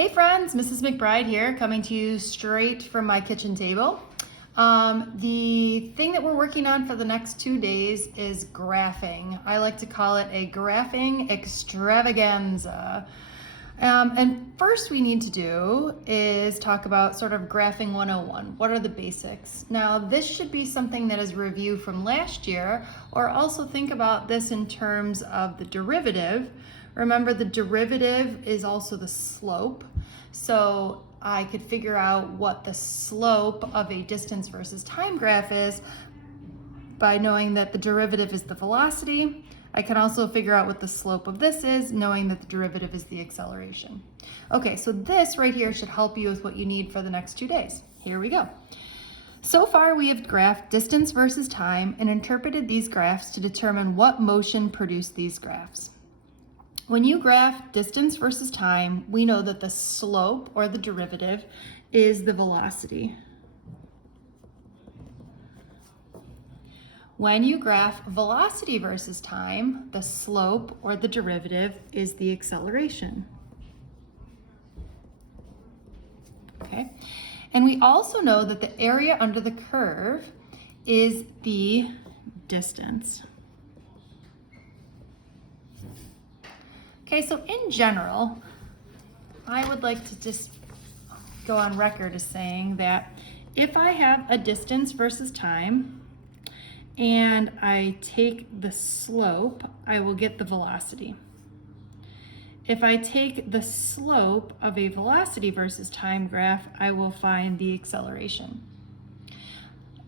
Hey friends, Mrs. McBride here, coming to you straight from my kitchen table. The thing that we're working on for the next 2 days is graphing. I like to call it a graphing extravaganza. And first we need to do is talk about sort of graphing 101. What are the basics? Now this should be something that is review from last year, or also think about this in terms of the derivative. Remember, the derivative is also the slope. So I could figure out what the slope of a distance versus time graph is by knowing that the derivative is the velocity. I can also figure out what the slope of this is, knowing that the derivative is the acceleration. Okay, so this right here should help you with what you need for the next 2 days. Here we go. So far we have graphed distance versus time and interpreted these graphs to determine what motion produced these graphs. When you graph distance versus time, we know that the slope, or the derivative, is the velocity. When you graph velocity versus time, the slope, or the derivative, is the acceleration. Okay, and we also know that the area under the curve is the distance. Okay, so in general, I would like to just go on record as saying that if I have a distance versus time and I take the slope, I will get the velocity. If I take the slope of a velocity versus time graph, I will find the acceleration.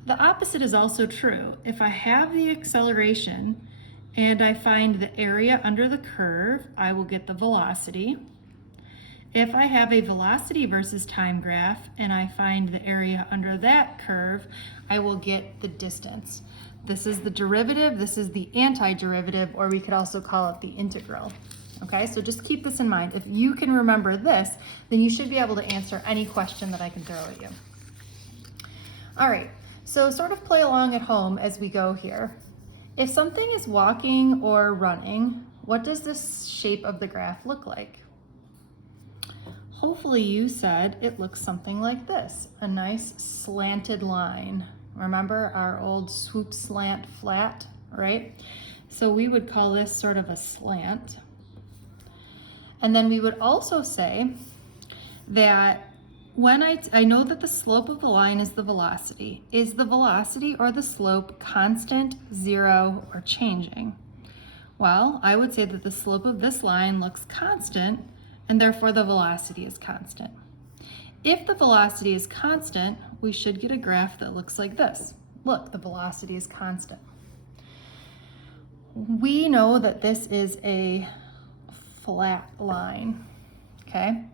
The opposite is also true. If I have the acceleration and I find the area under the curve, I will get the velocity. If I have a velocity versus time graph and I find the area under that curve, I will get the distance. This is the derivative, this is the antiderivative, or we could also call it the integral. Okay, so just keep this in mind. If you can remember this, then you should be able to answer any question that I can throw at you. All right, so sort of play along at home as we go here. If something is walking or running, what does this shape of the graph look like? Hopefully you said it looks something like this, a nice slanted line. Remember our old swoop, slant, flat, right? So we would call this sort of a slant. And then we would also say that when I know that the slope of the line is the velocity. Is the velocity or the slope constant, zero, or changing? Well, I would say that the slope of this line looks constant, and therefore the velocity is constant. If the velocity is constant, we should get a graph that looks like this. Look, the velocity is constant. We know that this is a flat line, okay?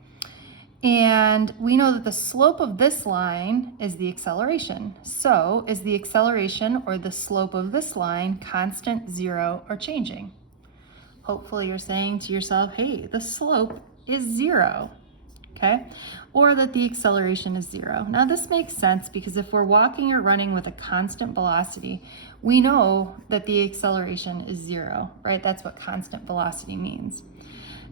And we know that the slope of this line is the acceleration. So is the acceleration or the slope of this line constant, zero, or changing? Hopefully you're saying to yourself, hey, the slope is zero, okay? Or that the acceleration is zero. Now this makes sense because if we're walking or running with a constant velocity, we know that the acceleration is zero, right? That's what constant velocity means,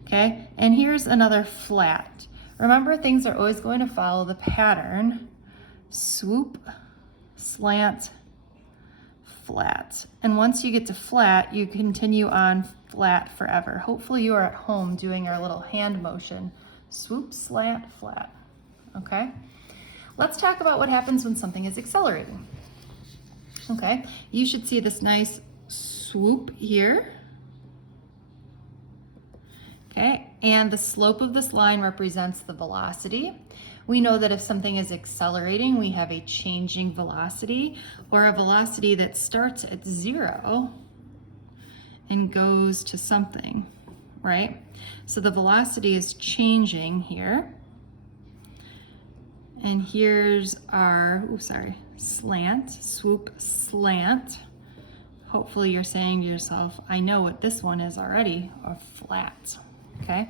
okay? And here's another flat. Remember, things are always going to follow the pattern: swoop, slant, flat. And once you get to flat, you continue on flat forever. Hopefully you are at home doing our little hand motion: swoop, slant, flat, okay? Let's talk about what happens when something is accelerating. Okay, you should see this nice swoop here. Okay, and the slope of this line represents the velocity. We know that if something is accelerating, we have a changing velocity, or a velocity that starts at zero and goes to something, right? So the velocity is changing here. And here's our, slant, swoop, slant. Hopefully you're saying to yourself, I know what this one is already, or flat. Okay,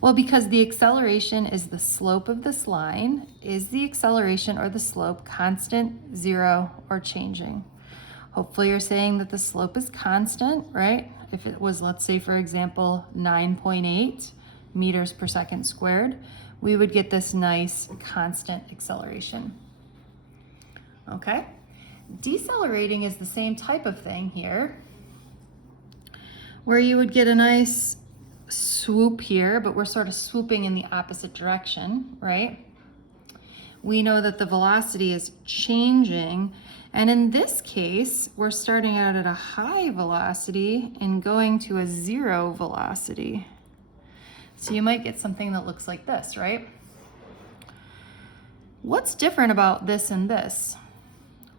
well, because the acceleration is the slope of this line, is the acceleration or the slope constant, zero, or changing? Hopefully you're saying that the slope is constant, right? If it was, let's say, for example, 9.8, meters per second squared, we would get this nice constant acceleration. Okay? Decelerating is the same type of thing here, where you would get a nice swoop here, but we're sort of swooping in the opposite direction, right? We know that the velocity is changing, and in this case, we're starting out at a high velocity and going to a 0 velocity. So you might get something that looks like this, right? What's different about this and this?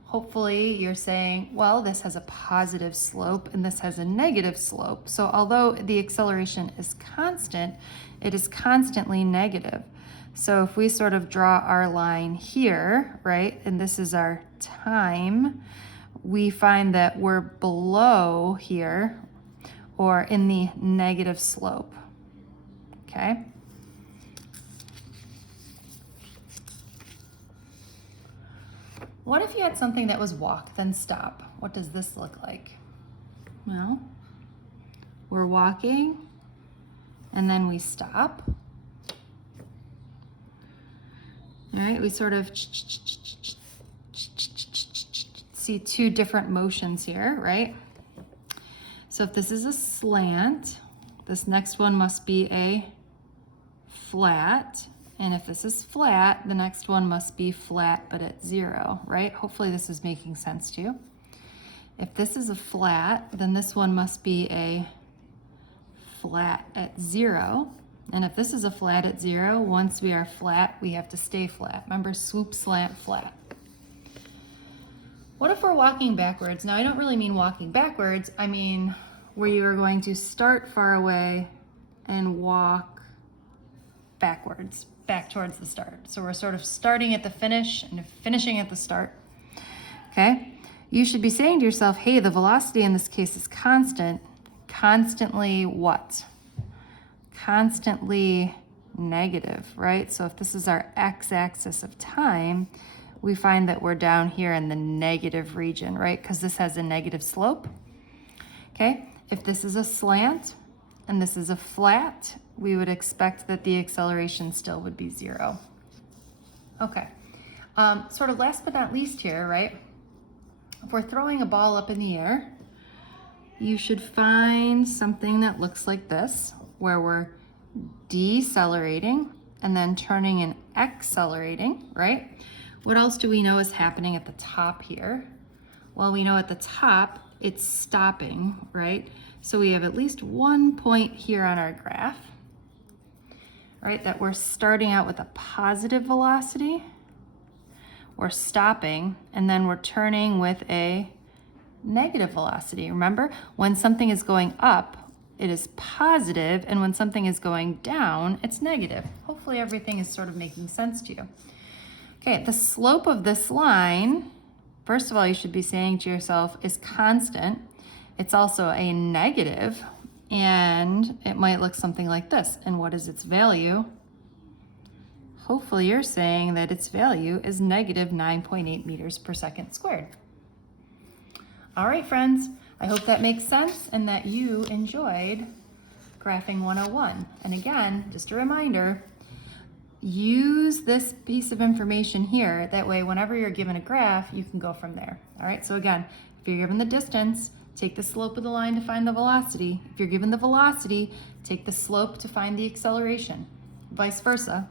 Hopefully you're saying, well, this has a positive slope and this has a negative slope. So although the acceleration is constant, it is constantly negative. So if we sort of draw our line here, right, and this is our time, we find that we're below here or in the negative slope, okay? What if you had something that was walk, then stop? What does this look like? Well, we're walking and then we stop. All right, we sort of see two different motions here, right? So if this is a slant, this next one must be a flat. And if this is flat, the next one must be flat but at 0, right? Hopefully this is making sense to you. If this is a flat, then this one must be a flat at 0. And if this is a flat at 0, once we are flat, we have to stay flat. Remember, swoop, slant, flat. What if we're walking backwards? Now, I don't really mean walking backwards. I mean where you are going to start far away and walk backwards, back towards the start. So we're sort of starting at the finish and finishing at the start, okay? You should be saying to yourself, hey, the velocity in this case is constant. Constantly what? Constantly negative, right? So if this is our x-axis of time, we find that we're down here in the negative region, right? Because this has a negative slope, okay? If this is a slant and this is a flat, we would expect that the acceleration still would be 0. Okay, sort of last but not least here, right? If we're throwing a ball up in the air, you should find something that looks like this, where we're decelerating and then turning and accelerating, right? What else do we know is happening at the top here? Well, we know at the top, it's stopping, right? So we have at least one point here on our graph, right, that we're starting out with a positive velocity, we're stopping, and then we're turning with a negative velocity. Remember, when something is going up, it is positive, and when something is going down, it's negative. Hopefully everything is sort of making sense to you. Okay, the slope of this line, first of all, you should be saying to yourself, is constant. It's also a negative, and it might look something like this. And what is its value? Hopefully you're saying that its value is negative 9.8 meters per second squared. All right, friends, I hope that makes sense and that you enjoyed Graphing 101. And again, just a reminder, use this piece of information here. That way, whenever you're given a graph, you can go from there. All right, so again, if you're given the distance, take the slope of the line to find the velocity. If you're given the velocity, take the slope to find the acceleration. Vice versa.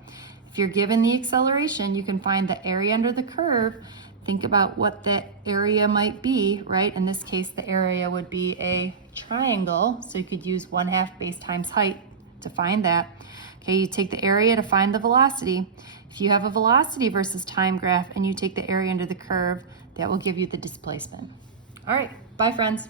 If you're given the acceleration, you can find the area under the curve. Think about what that area might be, right? In this case, the area would be a triangle, so you could use 1/2 base times height to find that. Okay, you take the area to find the velocity. If you have a velocity versus time graph and you take the area under the curve, that will give you the displacement. All right, bye friends.